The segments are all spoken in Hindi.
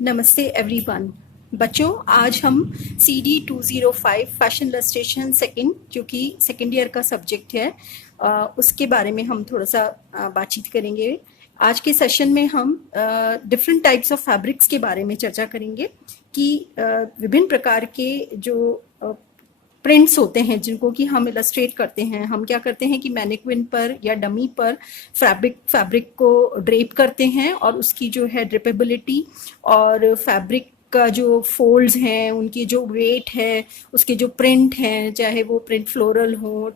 नमस्ते एवरीवन। बच्चों, आज हम CD 205 फैशन इलस्ट्रेशन सेकंड, जो कि सेकंड ईयर का सब्जेक्ट है, उसके बारे में हम थोड़ा सा बातचीत करेंगे। आज के सेशन में हम डिफरेंट टाइप्स ऑफ फैब्रिक्स के बारे में चर्चा करेंगे कि विभिन्न प्रकार के जो प्रिंट्स होते हैं जिनको कि हम इलस्ट्रेट करते हैं। हम क्या करते हैं कि मैनिक्विन पर या डमी पर फैब्रिक को ड्रेप करते हैं और उसकी जो है ड्रिपेबिलिटी और फैब्रिक का जो फोल्ड्स हैं, उनकी जो वेट है, उसके जो प्रिंट हैं, चाहे वो प्रिंट फ्लोरल हो,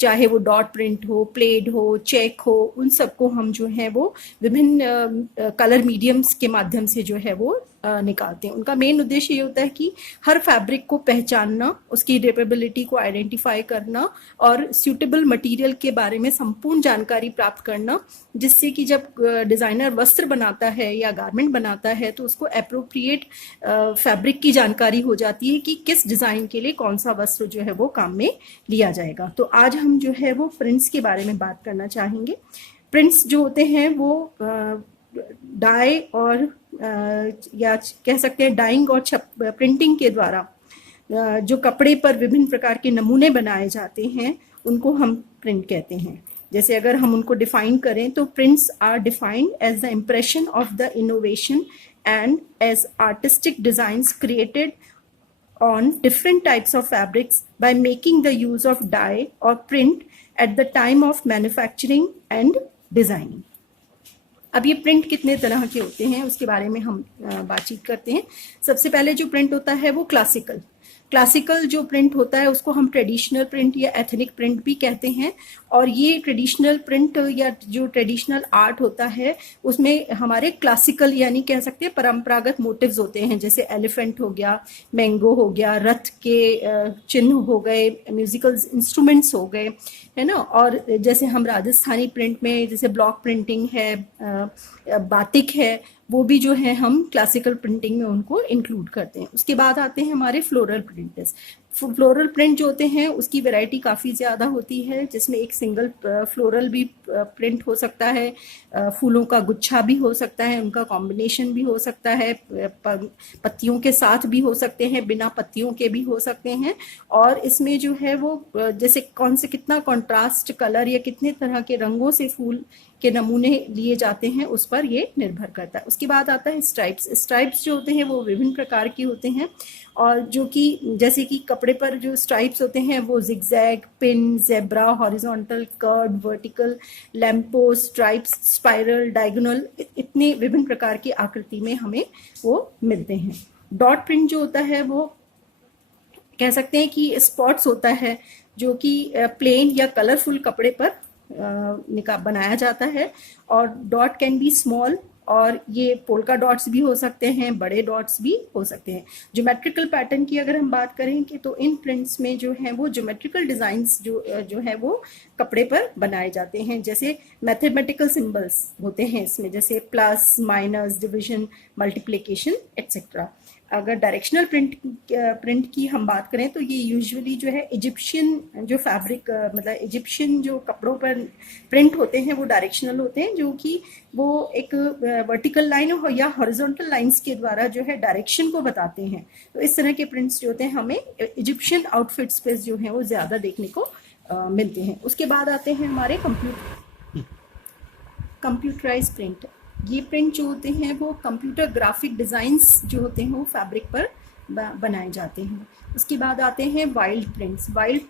चाहे वो डॉट प्रिंट हो, प्लेड हो, चेक हो, उन सबको हम जो है वो विभिन्न कलर मीडियम्स के माध्यम से जो है वो निकालते हैं। उनका मेन उद्देश्य ये होता है कि हर फैब्रिक को पहचानना, उसकी ड्रेपेबिलिटी को आइडेंटिफाई करना और सूटेबल मटेरियल के बारे में संपूर्ण जानकारी प्राप्त करना, जिससे कि जब डिज़ाइनर वस्त्र बनाता है या गारमेंट बनाता है तो उसको एप्रोप्रिएट फैब्रिक की जानकारी हो जाती है कि किस डिज़ाइन के लिए कौन सा वस्त्र जो है वो काम में लिया जाएगा। तो आज हम जो है वो प्रिंट्स के बारे में बात करना चाहेंगे। प्रिंट्स जो होते हैं वो डाई और या कह सकते हैं डाइंग और प्रिंटिंग के द्वारा जो कपड़े पर विभिन्न प्रकार के नमूने बनाए जाते हैं उनको हम प्रिंट कहते हैं। जैसे अगर हम उनको डिफाइन करें तो prints are defined as the impression of the innovation and as artistic designs created on different types of fabrics by making the use of dye or print at the time of manufacturing and designing. अब ये प्रिंट कितने तरह के होते हैं उसके बारे में हम बातचीत करते हैं। सबसे पहले जो प्रिंट होता है वो क्लासिकल जो प्रिंट होता है उसको हम ट्रेडिशनल प्रिंट या एथनिक प्रिंट भी कहते हैं। और ये ट्रेडिशनल प्रिंट या जो ट्रेडिशनल आर्ट होता है उसमें हमारे क्लासिकल यानी कह सकते हैं परंपरागत मोटिव्स होते हैं, जैसे एलिफेंट हो गया, मैंगो हो गया, रथ के चिन्ह हो गए, म्यूजिकल इंस्ट्रूमेंट्स हो गए, है ना। और जैसे हम राजस्थानी प्रिंट में जैसे ब्लॉक प्रिंटिंग है, बातिक है, वो भी जो है हम क्लासिकल प्रिंटिंग में उनको इंक्लूड करते हैं। उसके बाद आते हैं हमारे फ्लोरल प्रिंट्स। फ्लोरल प्रिंट जो होते हैं उसकी वैरायटी काफ़ी ज़्यादा होती है, जिसमें एक सिंगल फ्लोरल भी प्रिंट हो सकता है, फूलों का गुच्छा भी हो सकता है, उनका कॉम्बिनेशन भी हो सकता है, पत्तियों के साथ भी हो सकते हैं, बिना पत्तियों के भी हो सकते हैं। और इसमें जो है वो जैसे कौन से कितना कॉन्ट्रास्ट कलर या कितने तरह के रंगों से फूल के नमूने लिए जाते हैं उस पर ये निर्भर करता है। उसके बाद आता है स्ट्राइप्स जो होते हैं वो विभिन्न प्रकार के होते हैं, और जो कि जैसे कि कपड़े पर जो स्ट्राइप्स होते हैं वो zigzag, pin, zebra, horizontal, curve, vertical, लैम्पो, स्ट्राइप्स, स्पाइरल, डायगोनल, इतने विभिन्न प्रकार की आकृति में हमें वो मिलते हैं। डॉट प्रिंट जो होता है वो कह सकते हैं कि स्पॉट्स होता है जो कि प्लेन या कलरफुल कपड़े पर बनाया जाता है। और डॉट कैन बी स्मॉल, और ये पोल्का डॉट्स भी हो सकते हैं, बड़े डॉट्स भी हो सकते हैं। ज्योमेट्रिकल पैटर्न की अगर हम बात करें कि तो इन प्रिंट्स में जो है वो ज्योमेट्रिकल डिजाइंस जो है वो कपड़े पर बनाए जाते हैं। जैसे मैथमेटिकल सिंबल्स होते हैं इसमें, जैसे plus, minus, division, multiplication etcetera. अगर डायरेक्शनल प्रिंट की हम बात करें तो ये यूजुअली जो है इजिप्शियन जो फैब्रिक मतलब इजिप्शियन जो कपड़ों पर प्रिंट होते हैं वो डायरेक्शनल होते हैं, जो कि वो एक वर्टिकल लाइन या हॉरिजॉन्टल लाइंस के द्वारा जो है डायरेक्शन को बताते हैं। तो इस तरह के प्रिंट्स जो होते हैं हमें इजिप्शियन आउटफिट्स पे जो है वो ज़्यादा देखने को मिलते हैं। उसके बाद आते हैं हमारे कंप्यूटराइज प्रिंट। ये प्रिंट जो होते हैं वो कंप्यूटर ग्राफिक डिज़ाइंस जो होते हैं वो फैब्रिक पर बनाए जाते हैं। उसके बाद आते हैं वाइल्ड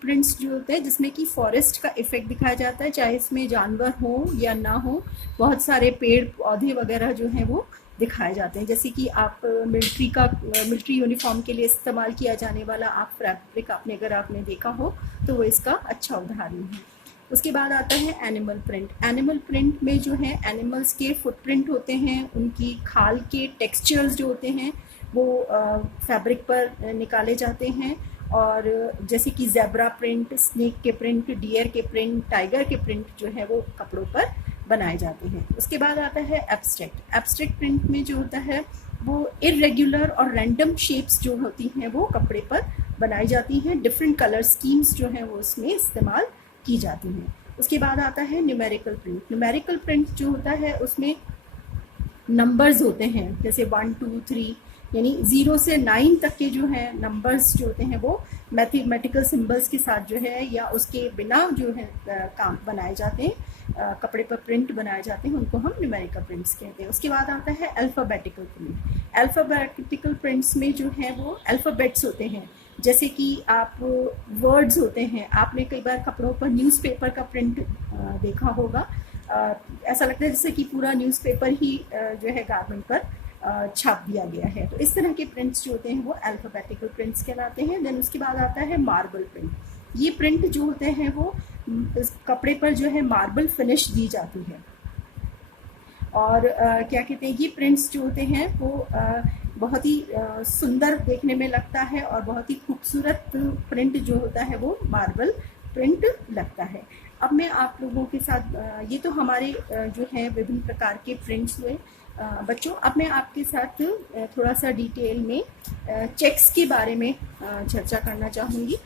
प्रिंट्स जो होते हैं जिसमें कि फॉरेस्ट का इफेक्ट दिखाया जाता है, चाहे इसमें जानवर हो या ना हो, बहुत सारे पेड़ पौधे वगैरह जो हैं वो दिखाए जाते हैं। जैसे कि आप मिलिट्री यूनिफॉर्म के लिए इस्तेमाल किया जाने वाला आप फैब्रिक अगर आपने देखा हो तो वो इसका अच्छा उदाहरण है। उसके बाद आता है एनिमल प्रिंट में जो है एनिमल्स के फुटप्रिंट होते हैं, उनकी खाल के टेक्सचर्स जो होते हैं वो फैब्रिक पर निकाले जाते हैं। और जैसे कि ज़ेब्रा प्रिंट, स्नेक के प्रिंट, डियर के प्रिंट, टाइगर के प्रिंट जो है वो कपड़ों पर बनाए जाते हैं। उसके बाद आता है एब्स्ट्रैक्ट प्रिंट में जो होता है वो इरेगुलर और रैंडम शेप्स जो होती हैं वो कपड़े पर बनाई जाती हैं। डिफरेंट कलर स्कीम्स जो हैं वो उसमें इस्तेमाल की जाती हैं। उसके बाद आता है न्यूमेरिकल प्रिंट जो होता है उसमें नंबर्स होते हैं, जैसे 1 2 3, यानी 0 से 9 तक के जो है नंबर्स जो होते हैं वो मैथमेटिकल सिंबल्स के साथ जो है या उसके बिना जो है काम बनाए जाते हैं, कपड़े पर प्रिंट बनाए जाते हैं, उनको हम न्यूमेरिकल प्रिंट्स कहते हैं। उसके बाद आता है अल्फ़ाबेटिकल प्रिंट। अल्फ़ाबेटिकल प्रिंट्स में जो है वो अल्फ़ाबेट्स होते हैं, जैसे कि आप वर्ड्स होते हैं, आपने कई बार कपड़ों पर न्यूज़पेपर का प्रिंट देखा होगा, ऐसा लगता है जैसे कि पूरा न्यूज़पेपर ही जो है गारमेंट पर छाप दिया गया है। तो इस तरह के प्रिंट्स जो होते हैं वो अल्फ़ाबेटिकल प्रिंट्स कहलाते हैं। देन उसके बाद आता है मार्बल प्रिंट। ये प्रिंट जो होते हैं वो इस कपड़े पर जो है मार्बल फिनिश दी जाती है, और क्या कहते हैं, ये प्रिंट्स जो होते हैं वो बहुत ही सुंदर देखने में लगता है और बहुत ही खूबसूरत प्रिंट जो होता है वो मार्बल प्रिंट लगता है। अब मैं आप लोगों के साथ ये तो हमारे जो है विभिन्न प्रकार के प्रिंट्स हुए बच्चों। अब मैं आपके साथ थोड़ा सा डिटेल में चेक्स के बारे में चर्चा करना चाहूँगी।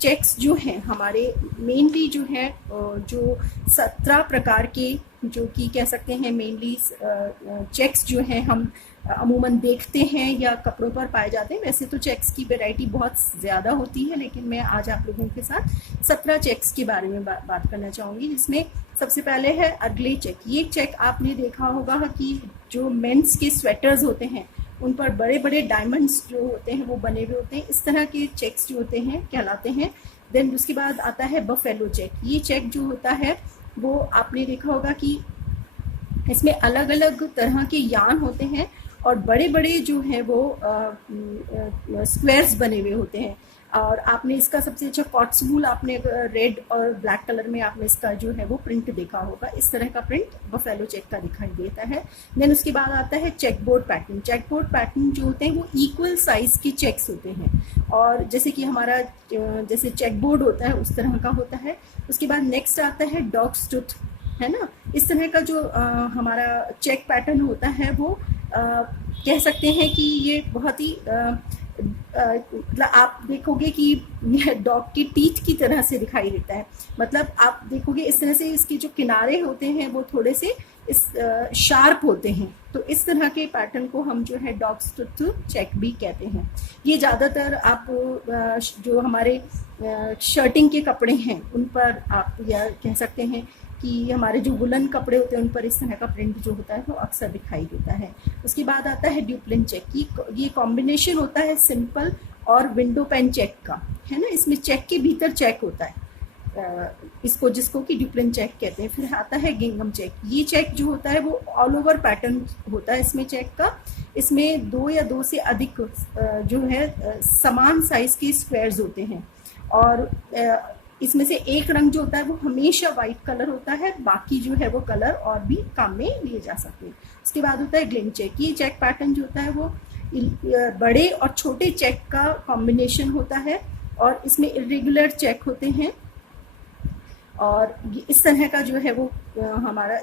चेक्स जो हैं हमारे मेनली जो है जो 17 प्रकार के, जो कि कह सकते हैं मेनली चेक्स जो हैं हम अमूमन देखते हैं या कपड़ों पर पाए जाते हैं। वैसे तो चेक्स की वैरायटी बहुत ज़्यादा होती है, लेकिन मैं आज आप लोगों के साथ 17 चेक्स के बारे में बात करना चाहूँगी, जिसमें सबसे पहले है अर्गले चेक। ये चेक आपने देखा होगा कि जो मेंस के स्वेटर्स होते हैं उन पर बड़े बड़े डायमंड्स जो होते हैं वो बने हुए होते हैं, इस तरह के चेक्स जो होते हैं कहलाते हैं। देन उसके बाद आता है बफेलो चेक। ये चेक जो होता है वो आपने देखा होगा कि इसमें अलग अलग तरह के यान होते हैं और बड़े बड़े जो है वो स्क्वायर्स बने हुए होते हैं, और आपने इसका सबसे अच्छा कॉट्सवूल आपने रेड और ब्लैक कलर में आपने इसका जो है वो प्रिंट देखा होगा। इस तरह का प्रिंट बफेलो चेक का दिखाई देता है। देन उसके बाद आता है चेकबोर्ड पैटर्न। चेकबोर्ड पैटर्न जो होते हैं वो इक्वल साइज के चेक्स होते हैं, और जैसे कि हमारा जैसे चेकबोर्ड होता है उस तरह का होता है। उसके बाद नेक्स्ट आता है डॉग्स टूथ, है ना। इस तरह का जो हमारा चेक पैटर्न होता है वो कह सकते हैं कि ये बहुत ही मतलब आप देखोगे कि डॉग की टीथ की तरह से दिखाई देता है। मतलब आप देखोगे इस तरह से इसके जो किनारे होते हैं वो थोड़े से इस शार्प होते हैं। तो इस तरह के पैटर्न को हम जो है डॉग्स टूथ चेक भी कहते हैं। ये ज़्यादातर आप जो हमारे शर्टिंग के कपड़े हैं उन पर आप या कह सकते हैं कि हमारे जो वुलन कपड़े होते हैं उन पर इस तरह का प्रिंट जो होता है वो अक्सर दिखाई देता है। उसके बाद आता है ड्यूप्लिन चेक। ये कॉम्बिनेशन होता है सिंपल और विंडो पेन चेक का, है ना। इसमें चेक के भीतर चेक होता है, इसको जिसको कि ड्यूप्लिन चेक कहते हैं। फिर आता है गिंगम चेक। ये चेक जो होता है वो ऑल ओवर पैटर्न होता है इसमें चेक का। इसमें 2 या 2 से अधिक जो है समान साइज के स्क्वायर्स होते हैं, और इसमें से एक रंग जो होता है वो हमेशा वाइट कलर होता है, बाकी जो है वो कलर और भी काम में लिए जा सकते हैं। उसके बाद होता है ग्लिम चेक। ये चेक पैटर्न जो होता है वो बड़े और छोटे चेक का कॉम्बिनेशन होता है, और इसमें इरेगुलर चेक होते हैं, और इस तरह का जो है वो हमारा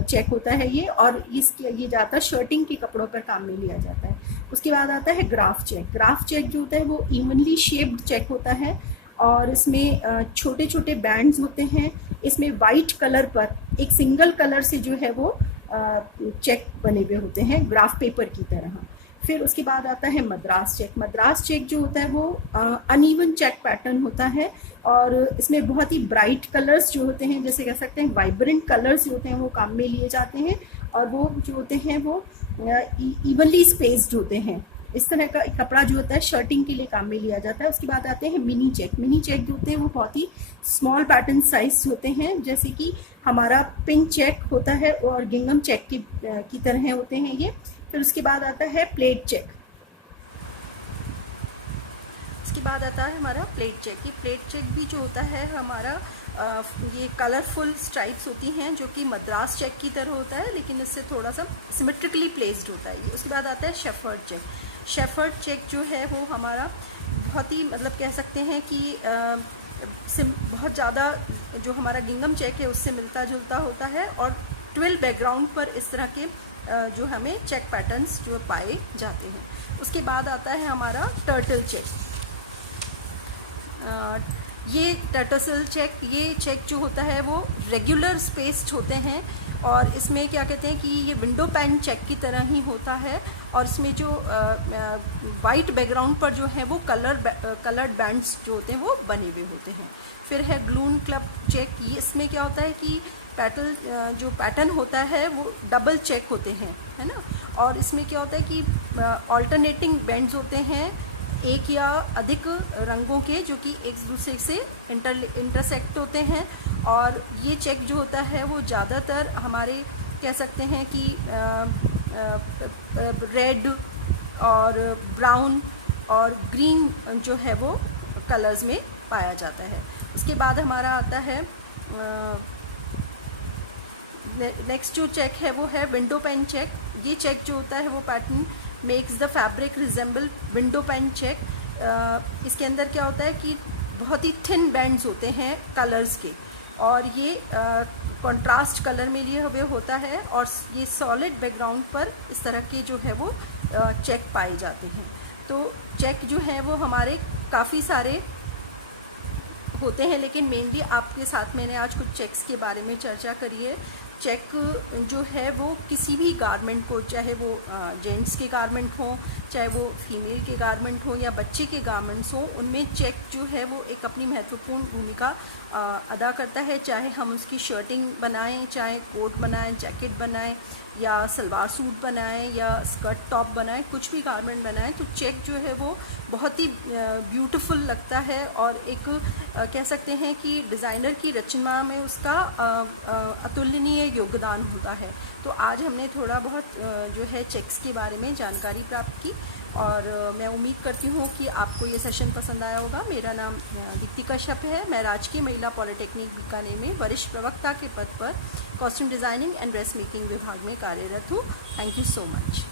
चेक होता है ये, और ये ज़्यादातर शर्टिंग के कपड़ों पर काम में लिया जाता है। उसके बाद आता है ग्राफ चेक। ग्राफ चेक जो होता है वो इवनली शेप्ड चेक होता है, और इसमें छोटे छोटे बैंड्स होते हैं। इसमें वाइट कलर पर एक सिंगल कलर से जो है वो चेक बने हुए होते हैं ग्राफ पेपर की तरह। फिर उसके बाद आता है मद्रास चेक। मद्रास चेक जो होता है वो अनइवन चेक पैटर्न होता है, और इसमें बहुत ही ब्राइट कलर्स जो होते हैं, जैसे कह सकते हैं वाइब्रेंट कलर्स जो होते हैं वो काम में लिए जाते हैं, और वो जो होते हैं वो इवनली स्पेस्ड होते हैं। इस तरह का कपड़ा जो होता है शर्टिंग के लिए काम में लिया जाता है। उसके बाद आते हैं मिनी चेक। मिनी चेक जो होते हैं वो बहुत ही स्मॉल पैटर्न साइज होते हैं, जैसे कि हमारा पिन चेक होता है और गिंगम चेक की तरह होते हैं ये। फिर उसके बाद आता है प्लेट चेक। उसके बाद आता है हमारा प्लेट चेक। ये प्लेट चेक भी जो होता है हमारा ये कलरफुल स्ट्राइप्स होती हैं, जो कि मद्रास चेक की तरह होता है, लेकिन इससे थोड़ा सा सिमेट्रिकली प्लेस्ड होता है ये। उसके बाद आता है शेफर्ड चेक। शेफर्ड चेक जो है वो हमारा बहुत ही मतलब कह सकते हैं कि बहुत ज़्यादा जो हमारा गिंगम चेक है उससे मिलता जुलता होता है, और ट्विल बैकग्राउंड पर इस तरह के जो हमें चेक पैटर्न्स जो पाए जाते हैं। उसके बाद आता है हमारा टर्टल चेक। ये टर्टल चेक, ये चेक जो होता है वो रेगुलर स्पेस्ड होते हैं और इसमें क्या कहते हैं कि ये विंडो पैन चेक की तरह ही होता है और इसमें जो वाइट बैकग्राउंड पर जो है वो कलर्ड बैंड्स जो होते हैं वो बने हुए होते हैं। फिर है ग्लून क्लब चेक, ये इसमें क्या होता है कि जो पैटर्न होता है वो डबल चेक होते हैं, है ना। और इसमें क्या होता है कि ऑल्टरनेटिंग बैंड्स होते हैं एक या अधिक रंगों के जो कि एक दूसरे से इंटरसेक्ट होते हैं। और ये चेक जो होता है वो ज़्यादातर हमारे कह सकते हैं कि रेड और ब्राउन और ग्रीन जो है वो कलर्स में पाया जाता है। उसके बाद हमारा आता है नेक्स्ट जो चेक है वो है विंडो पेन चेक। ये चेक जो होता है वो pattern makes the fabric resemble window pane check. इसके अंदर क्या होता है कि बहुत ही थिन बैंड्स होते हैं कलर्स के और ये कंट्रास्ट कलर में लिए हुए होता है और ये सॉलिड बैकग्राउंड पर इस तरह के जो है वो चेक पाए जाते हैं। तो चेक जो है वो हमारे काफ़ी सारे होते हैं, लेकिन मेनली आपके साथ मैंने आज कुछ चेक्स के बारे में चर्चा करी है। चेक जो है वो किसी भी गारमेंट को, चाहे वो जेंट्स के गारमेंट हो, चाहे वो फीमेल के गारमेंट हो या बच्चे के गारमेंट्स हो, उनमें चेक जो है वो एक अपनी महत्वपूर्ण भूमिका अदा करता है। चाहे हम उसकी शर्टिंग बनाएं, चाहे कोट बनाएं, जैकेट बनाएं या सलवार सूट बनाएं या स्कर्ट टॉप बनाएं, कुछ भी गारमेंट बनाएं, तो चेक जो है वो बहुत ही ब्यूटीफुल लगता है और एक कह सकते हैं कि डिज़ाइनर की रचना में उसका अतुलनीय योगदान होता है। तो आज हमने थोड़ा बहुत जो है चेक्स के बारे में जानकारी प्राप्त की और मैं उम्मीद करती हूँ कि आपको ये सेशन पसंद आया होगा। मेरा नाम दीप्ति कश्यप है। मैं राजकीय महिला पॉलिटेक्निक बीकानेर में वरिष्ठ प्रवक्ता के पद पर costume designing and dress making विभाग में कार्यरत हूँ। Thank you so much.